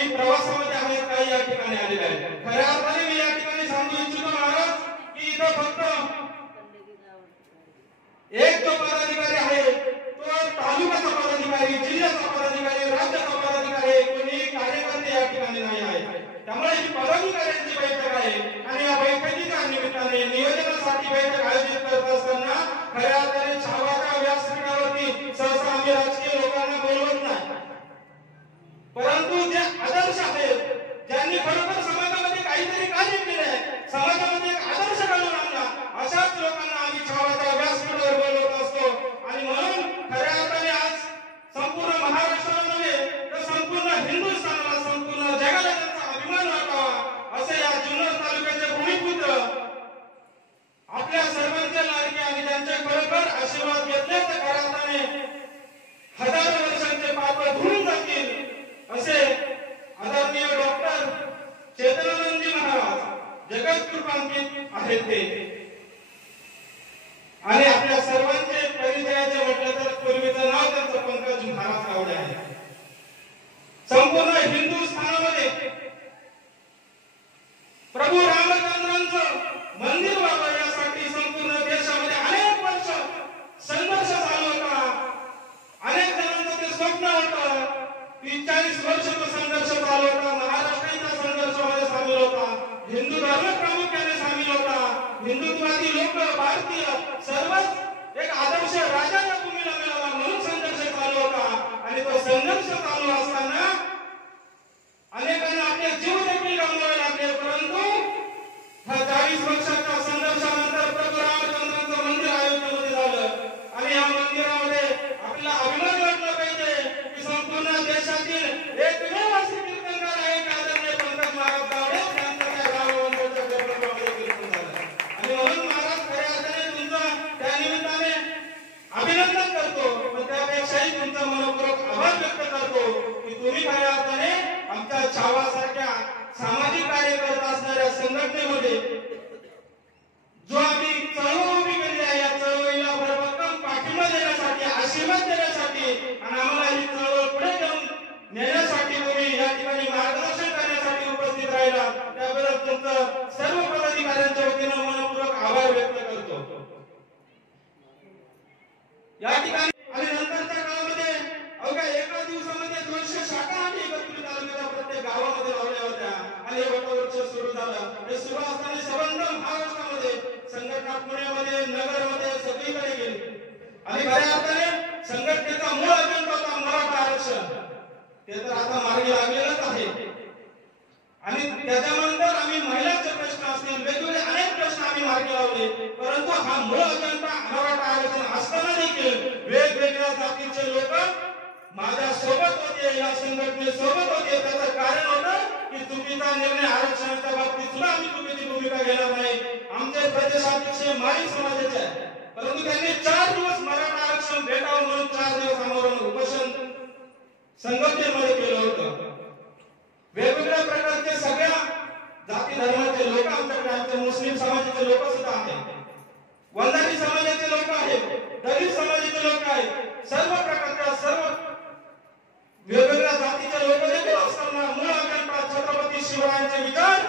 काही प्रवासामध्ये आहेत, काही या ठिकाणी आलेले आहेत. खऱ्या अर्थाने मी या ठिकाणी सांगू इच्छितो महाराज की इथं फक्त एक जो पदाधिकारी आहे तो तालुक्याचा पदाधिकारी, जिल्ह्याचा पदाधिकारी, राज्याचा पदाधिकारी, कोणी कार्यकर्ते या ठिकाणी नाही आहे. त्यामुळे ही पदाधिकाऱ्यांची बैठक आहे आणि या बैठकीच्या निमित्ताने नियोजनासाठी बैठक आयोजित करत असताना खऱ्या अर्थाने छावाच्या व्यासपीठावरती सहसा आम्ही राजकीय लोकांना बोलवत नाही, परंतु जे आदर्श आहेत, ज्यांनी खरोखर समाजामध्ये काहीतरी कार्य केले आहे, समाजामध्ये एक आदर्श घडवून आणला, अशाच लोकांना आम्ही छावाच्या व्यासपीठावर बोलवत असतो. आणि म्हणून खऱ्या अर्थाने आज संपूर्ण महाराष्ट्राला नव्हे तर संपूर्ण हिंदुस्थानाला, संपूर्ण जगाला त्यांचा अभिमान वाटावा असे या जुन्नर तालुक्याचे भूमिपुत्र आपल्या सर्वांचे लाडके आणि त्यांचे खरोखर आशीर्वाद घेतल्याचे खऱ्या अर्थाने हजारो वर्षांचे पाप धुवून जातील असे आदरणीय डॉक्टर चेतनानंदजी महाराज जगद्गुरुपांकित आहेत ते. आणि आपल्या सर्वांचे परिचयाचे म्हटलं तर पूर्वीचं नाव त्यांचं पंकज महाराज गावडे आहे. संपूर्ण हिंदुस्थानामध्ये प्रभू रामचंद्रांचं मंदिर व्हावं यासाठी संपूर्ण देशामध्ये अनेक वर्ष संघर्ष झाला होता. अनेक जणांचं ते स्वप्न होतं. 40 वर्ष तो संघर्ष चालू होता. महाराष्ट्राच्या संघर्षामध्ये सामील होता. हिंदू धर्म प्रामुख्याने सामील होता. हिंदुत्वादी लोक, भारतीय सर्वच एक आदर्श राजा या भूमीला मिळावा म्हणून संघर्ष चालू होता. आणि तो संघर्ष चालू असताना अनेकांना आपले जीव देखील गमवावे लागले. परंतु ह्या 40 वर्षाच्या संघर्षानंतर प्रभू रामचंद्रांचं मंदिर अयोध्येमध्ये झालं. आणि या मंदिरामध्ये आपल्याला अभिमान वाटला पाहिजे की संपूर्ण देशातील एकमेव असे कीर्तनकार आहे की आदरणीय पंकज महाराज गावडे यांचं त्या गावावंतांच्या गर्भगृहामध्ये कीर्तन झालं. आणि म्हणून महाराज खऱ्या अर्थाने तुमचं त्या निमित्ताने अभिनंदन करतो, पण त्यापेक्षाही तुमचा मनपूर्वक आभार व्यक्त करतो की तुम्ही खऱ्या अर्थाने आमच्या छावासारख्या सामाजिक कार्य करत असणाऱ्या संघटनेमध्ये जो आम्ही चळवळ उभी केली आहे, या चळवळीला भरभक्कम पाठिंबा देण्यासाठी, आशीर्वाद देण्यासाठी आणि आम्हाला ही चळवळ पुढे घेऊन नेण्यासाठी तुम्ही या ठिकाणी मार्गदर्शन करण्यासाठी उपस्थित राहिला, त्याबद्दल तुमचं सर्व पदाधिकाऱ्यांच्या वतीनं मनपूर्वक आभार व्यक्त करतो. या ठिकाणी आणि नंतरच्या काळामध्ये अवघ्या एका दिवसामध्ये 200 शाखा आम्ही एकत्रित तालुक्याच्या प्रत्येक गावामध्ये लावल्या होत्या आणि हे वटवृक्ष सुरू झालं. हे सुरू असताना संबंध महाराष्ट्रामध्ये संघटना पुण्यामध्ये, नगरमध्ये सगळीकडे गेली. आणि खऱ्या अर्थाने संघटनेचा मूळ अजेंडा होता मराठा आरक्षण. ते तर आता मार्गी लागलेलंच आहे. आणि त्याच्यानंतर आम्ही महिलांचे प्रश्न असतील, वेगवेगळे अनेक प्रश्न आम्ही मार्गी लावले. परंतु हा मूळ अजेंडा मराठा आरक्षण असताना देखील वेगवेगळ्या जातीचे लोक माझ्या सोबत होते, या संघटनेसोबत होते. त्याचं कारण होतं की चुकीचा निर्णय आरक्षणाच्या बाबतीत सुद्धा आम्ही चुकीची भूमिका घेणार नाही. आमचे प्रदेशाध्यक्ष माळी समाजाचे आहे, परंतु त्यांनी 4 दिवस मराठा आरक्षण भेटावं म्हणून 4 दिवस आमरण उपोषण संघटनेमध्ये केलं होतं. वेगवेगळ्या प्रकारचे सगळ्या जाती धर्माचे लोक आमच्याकडे, आमचे मुस्लिम समाजाचे लोक सुद्धा आहेत, वंजारी समाजाचे लोक आहेत, दलित समाजाचे लोक आहेत, सर्व प्रकारच्या सर्व वेगवेगळ्या जातीचे लोक देखील असताना मूळ अजेंडा छत्रपती शिवरायांचे विचार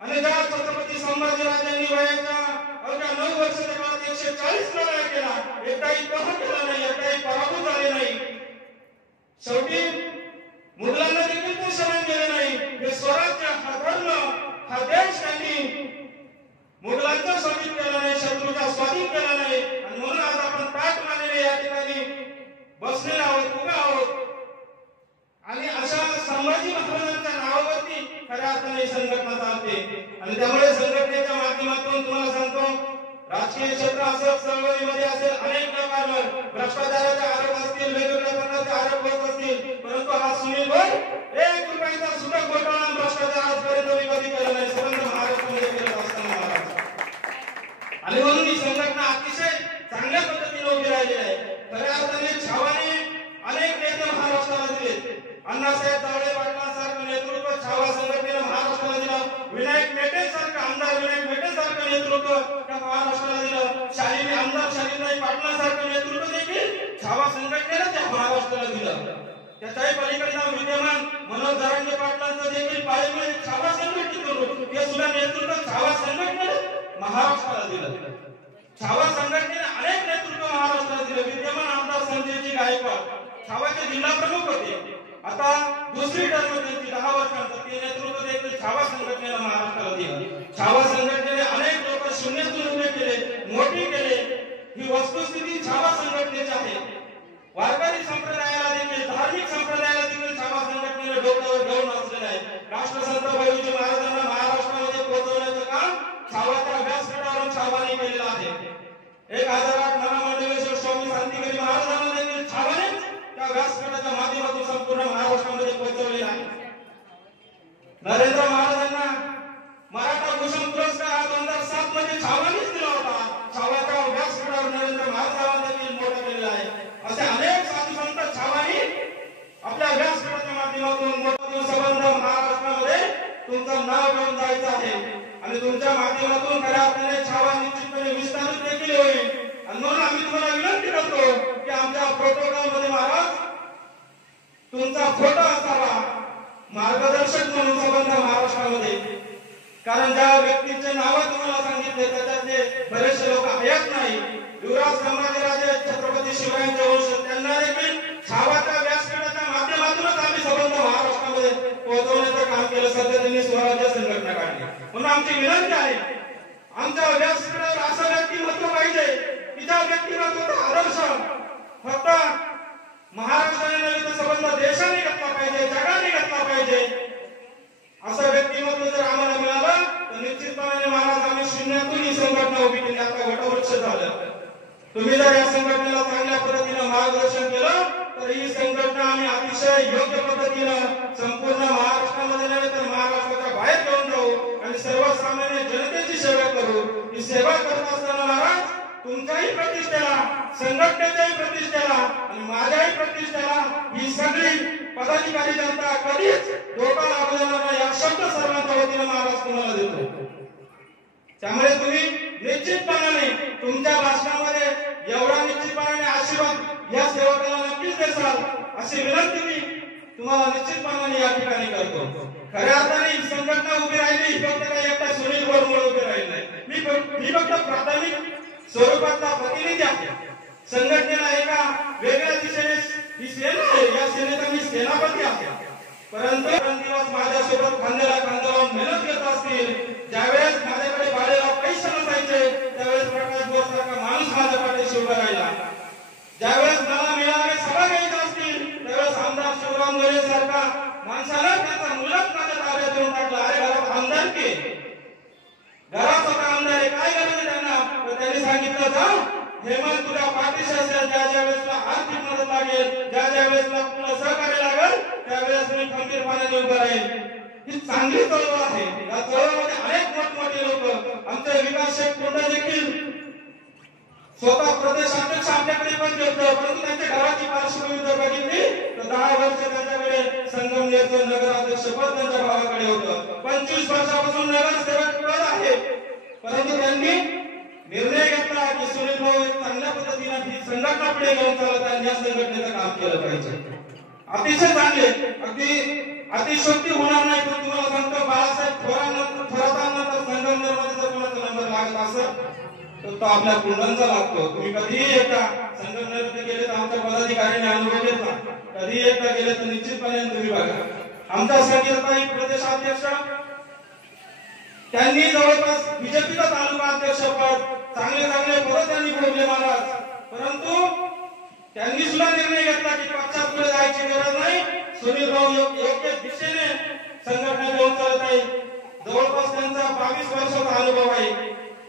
आणि ज्या छत्रपती संभाजीराजांनी वयाच्या अवघ्या 9 वर्षाच्या काळात 140 लढाया केला, एकदाही तह केला नाही, एकदाही पराभूत झाले नाही. शेवटी मुघलांना देखील ते शरण गेले नाही. हे स्वराज्य, हा धर्म, हा देश त्यांनी मुघलांचा स्वाधीन केला नाही, शत्रूचा स्वाधीन केला नाही. आणि म्हणून आज आपण ताट मानलेले या ठिकाणी बसलेले आहोत, उभे आहोत. आणि अशा संभाजी महाराजांच्या नावावरती खऱ्या अर्थाने संघटना चालते. आणि त्यामुळे संघटनेच्या माध्यमातून तुम्हाला सांगतो, राजकीय क्षेत्र असेल, चळवळीमध्ये असेल, अनेक प्रकारवर भ्रष्टाचाराचे आरोप असतील, वेगवेगळ्या प्रकारचे आरोप होत असतील, परंतु हा सुनील भोर 1 रुपयाचा सुद्धा घोटाळा भ्रष्टाचार आजपर्यंत मी कधी केला नाही, संबंध महाराष्ट्रामध्ये केला असताना महाराज. आणि म्हणून ही संघटना अतिशय चांगल्या पद्धतीने उभी राहिली आहे. खऱ्या अर्थाने छावाने अनेक नेते महाराष्ट्राला दिले. अण्णासाहेब दावडे पाटलांसारखं नेतृत्व छावा संघटनेनं महाराष्ट्राला दिलं. विनायक मेटे सारखं आमदार, विनायक मेटे सारखं नेतृत्व त्या महाराष्ट्राला दिलं. शालिनी आमदार शालिनीताई पाटलांसारखं नेतृत्व देखील छावा संघटनेनं त्या महाराष्ट्राला दिलं. त्याच्याही पलीकडे विद्यमान मनोज जरांगे नेतृत्व छावा संघटनेने महाराष्ट्राला दिलं. छावा संघटनेने अनेक नेतृत्व महाराष्ट्राला दिले. विद्यमान आमदार संजयजी गायकवाड छावाचे जिल्हा प्रमुख होते. आता दुसरी टर्म त्यांची 10 वर्षांचं ते नेतृत्व देखील छावा संघटनेला महाराष्ट्राला दिलं. छावा संघटनेने अनेक लोक शून्यातून उभे केले, मोठे केले. ही वस्तुस्थिती छावा संघटनेची आहे. वारकरी संप्रदायाला देखील, धार्मिक संप्रदायाला देखील छावा संघटनेने डोक्यावर घेऊन असलेले आहे. राष्ट्रसंत भाऊजी महाराजांना महाराष्ट्रामध्ये पोहोचवण्याचं काम छावाच्या व्यासपीठावरून छावाने केलेलं आहे. 1008 महामंडलेश्वर स्वामी शांतिगिरी महाराजांना देखील छावाने त्या व्यासपीठाच्या माध्यमातून संपूर्ण महाराष्ट्रामध्ये पोहोचवलेला आहे. नरेंद्र महाराजांना मराठा भूषण पुरस्कार हा 2007 मध्ये छावानेच दिला होता. छावाच्या व्यासपीठावर नरेंद्र महाराजांना देखील मोठा केलेला आहे. असे अनेक साधू संत छावाने आपल्या व्यासपीठाच्या माध्यमातून मोठा संबंध महाराष्ट्रामध्ये तुमचं नाव घेऊन जायचं आहे. आणि तुमच्या माध्यमातून खऱ्या अर्थाने छावा निश्चितपणे विस्तारित देखील होईल. आणि म्हणून आम्ही तुम्हाला विनंती करतो की आमच्या प्रोटोकॉल मध्ये महाराज तुमचा फोटो असावा मार्गदर्शक म्हणून संबंध महाराष्ट्रामध्ये. कारण ज्या व्यक्तीचे नाव तुम्हाला सांगितले त्याच्यातले बरेचसे लोक ऐकत नाही. युवराज संभाजीराजे छत्रपती शिवरायांचे वंशज त्यांना देखील छावाच्या व्यासपीठाच्या माध्यमातूनच आम्ही संबंध महाराष्ट्रामध्ये पोहोचवण्याचं काम केलं. सध्या त्यांनी स्वराज्य संघटना काढली. म्हणून आमची विनंती आहे आमच्या व्यासपीठावर असं व्यक्तिमत्व पाहिजे की ज्या व्यक्तिमत्वाचा आदर्श फक्त महाराष्ट्राने नव्हे तर संबंध देशाने घेतला पाहिजे, जगाने घेतला पाहिजे. असं व्यक्तिमत्व जर आम्हाला मिळालं तर निश्चितपणे महाराज आम्ही शून्यातून ही संघटना उभी केली. आता वटवृक्ष झालं. तुम्ही जर या संघटनेला चांगल्या पद्धतीने मार्गदर्शन केलं तर ही संघटना आम्ही अतिशय योग्य पद्धतीनं संपूर्ण महाराष्ट्रामध्ये नव्हे तर महाराष्ट्राच्या बाहेर घेऊन जाऊ आणि सर्वसामान्य जनतेची सेवा करू. ही सेवा करत असताना महाराज तुमच्याही प्रतिष्ठेला, संघटनेच्याही प्रतिष्ठेला आणि माझ्याही प्रतिष्ठेला ही सगळी पदाधिकारी जनता कधीच धोका लागू देणार नाही या शब्द सर्वांच्या वतीने महाराज तुम्हाला देतो. त्यामुळे तुम्ही निश्चितपणाने तुमच्या भाषणामध्ये एवढा निश्चितपणाने आशीर्वाद या सेवकाला नक्कीच देसाल अशी विनंती मी तुम्हाला निश्चितपणाने या ठिकाणी करतो. खऱ्या अर्थाने संघटना उभी राहिली फक्त काही एकटा सुनील गोरमुळे उभी राहिली नाही. मी फक्त प्राथमिक स्वरूपाचा प्रतिनिधी आहे. संघटनेला एका वेगळ्या दिशेने ही सेना आहे. या सेनेचा मी सेनापती आहे. परंतु दिवस माझ्यासोबत खांद्याला खांदा लावून मेहनत घेत असतील, ज्यावेळेस माझ्याकडे बाळेला पैसे नसायचे त्यावेळेस प्रकाश बोरसारखा माणूस माझ्या पाठीशी उभा राहिला. ज्यावेळेस मला मिळाले सभा घ्यायच्या असतील त्यावेळेस आमदार शिवराम मोरे सारखा माणसाला त्याचा मुलगा माझ्या ताब्यात देऊन टाकला. अरे घरात आमदार की घरात स्वतः आमदार आहे, काय करायचं त्यांना? तर त्यांनी सांगितलं जा हेमंत तुझ्या पाठीशी असेल, ज्या ज्या वेळेस तुला आर्थिक मदत लागेल, ज्या ज्या वेळेस तुला सहकार्य लागेल त्यावेळेस मी खंबीरपणाने उभं राहील. ही चांगली चळवळ आहे. या चळवळीमध्ये अनेक मोठमोठे लोक आमचे विकास शेख कोंडा देखील स्वतः प्रदेश अध्यक्ष आपल्याकडे पण घेतलं. परंतु त्यांच्या घराची पार्श्वभूमी जर बघितली तर 10 वर्ष त्यांच्याकडे संगमनेरचं नगराध्यक्ष पद त्यांच्या भावाकडे होतं. 25 वर्षापासून नगरसेवक पद आहे. परंतु त्यांनी निर्णय घेतला की सुनील भाऊ चांगल्या पद्धतीने ही संघटना पुढे घेऊन चालत आहे. या संघटनेचं काम केलं पाहिजे. अतिशय चांगले, अगदी अतिशयोक्ती होणार नाही. पण तुम्हाला सांगतो बाळासाहेब थोरातांनंतर संगमनेरमध्ये जर कोणाचा नंबर लागत असेल तर तो आपल्या कुंडांचा लागतो. तुम्ही कधीही एकदा संगमनेरमध्ये गेले तर आमच्या पदाधिकाऱ्यांनी अनुभव घेतला. कधीही एकदा गेले तर निश्चितपणे तुम्ही बघा. आमचा संगीताई प्रदेशाध्यक्ष त्यांनी जवळपास बीजेपीचा तालुका अध्यक्ष पद चांगले पद त्यांनी भोगले महाराज. परंतु त्यांनी सुद्धा निर्णय घेतला की पक्षात पुढे जायची गरज नाही. सुनील भाऊ योग्य दिशेने संघटना घेऊन चालत आहे. जवळपास त्यांचा 22 वर्षाचा अनुभव आहे.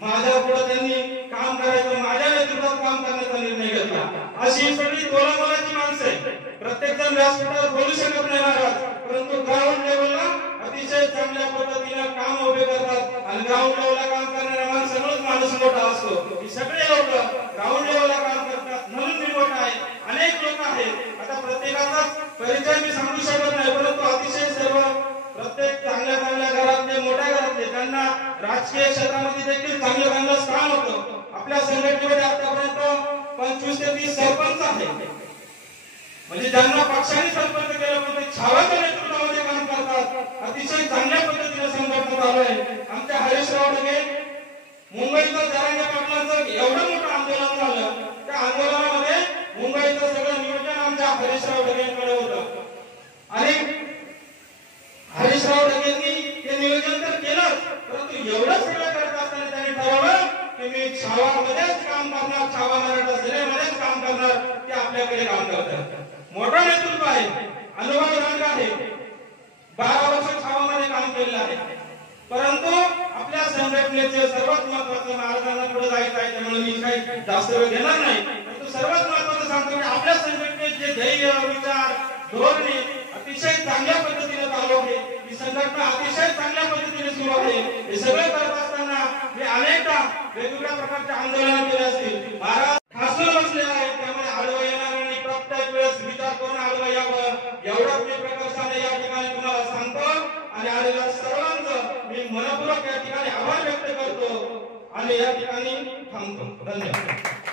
माझ्या पुढे त्यांनी काम करायचं, माझ्या नेतृत्वात काम करण्याचा निर्णय घेतला. अशी सगळी तोलामोलाची माणसं आहे. प्रत्येक जण व्यासपीठावर बोलू शकत नाही महाराज, परंतु ग्राउंड लेवलला अतिशय चांगल्या पद्धतीने काम उभे करतात. आणि ग्राउंड लेवलला काम करणारा माणूस माणूस मोठा असतो. ही सगळे लोक ग्राउंड लेवलला काम करतात म्हणून मी मोठा आहे. अनेक लोक आहेत. आता प्रत्येकाचाच परिचय मी सांगू शकत नाही, परंतु अतिशय सर्व प्रत्येक चांगल्या घरातले, मोठ्या घरातले त्यांना राजकीय क्षेत्रामध्ये देखील चांगलं स्थान होतं. आपल्या संघटनेमध्ये आतापर्यंत 25 ते 30 सरपंच आहेत. म्हणजे ज्यांना पक्षाने सरपंच केलं पण ते छावाच्या नेतृत्वामध्ये काम करतात. अतिशय चांगल्या पद्धतीने संघटना चालू आहे. आमच्या 12 वर्ष छावामध्ये काम केलेलं आहे. परंतु आपल्या संघटनेचे सर्वात महत्त्वाचं महाराजांना पुढे जायचं आहे, त्यामुळे मी काही जास्त वेळ घेणार नाही. परंतु सर्वात महत्त्वाचं सांगतो की आपल्या संघटनेचे ध्येय, विचार, धोरणे अतिशय चांगल्या पद्धतीने चालू आहे. ही संघटना अतिशय चांगल्या पद्धतीने सुरू आहे. हे सगळं करत असताना मी अनेकदा वेगवेगळ्या प्रकारचे आंदोलन केले असतील. महाराज ठासून बसले आहेत, त्यामुळे आडवं येणार नाही. प्रत्येक वेळेस विचार करून आडवं यावं एवढा मी प्रकर्षाने या ठिकाणी तुम्हाला सांगतो. आणि आलेल्या सर्वांचं मी मनपूर्वक या ठिकाणी आभार व्यक्त करतो आणि या ठिकाणी थांबतो. धन्यवाद.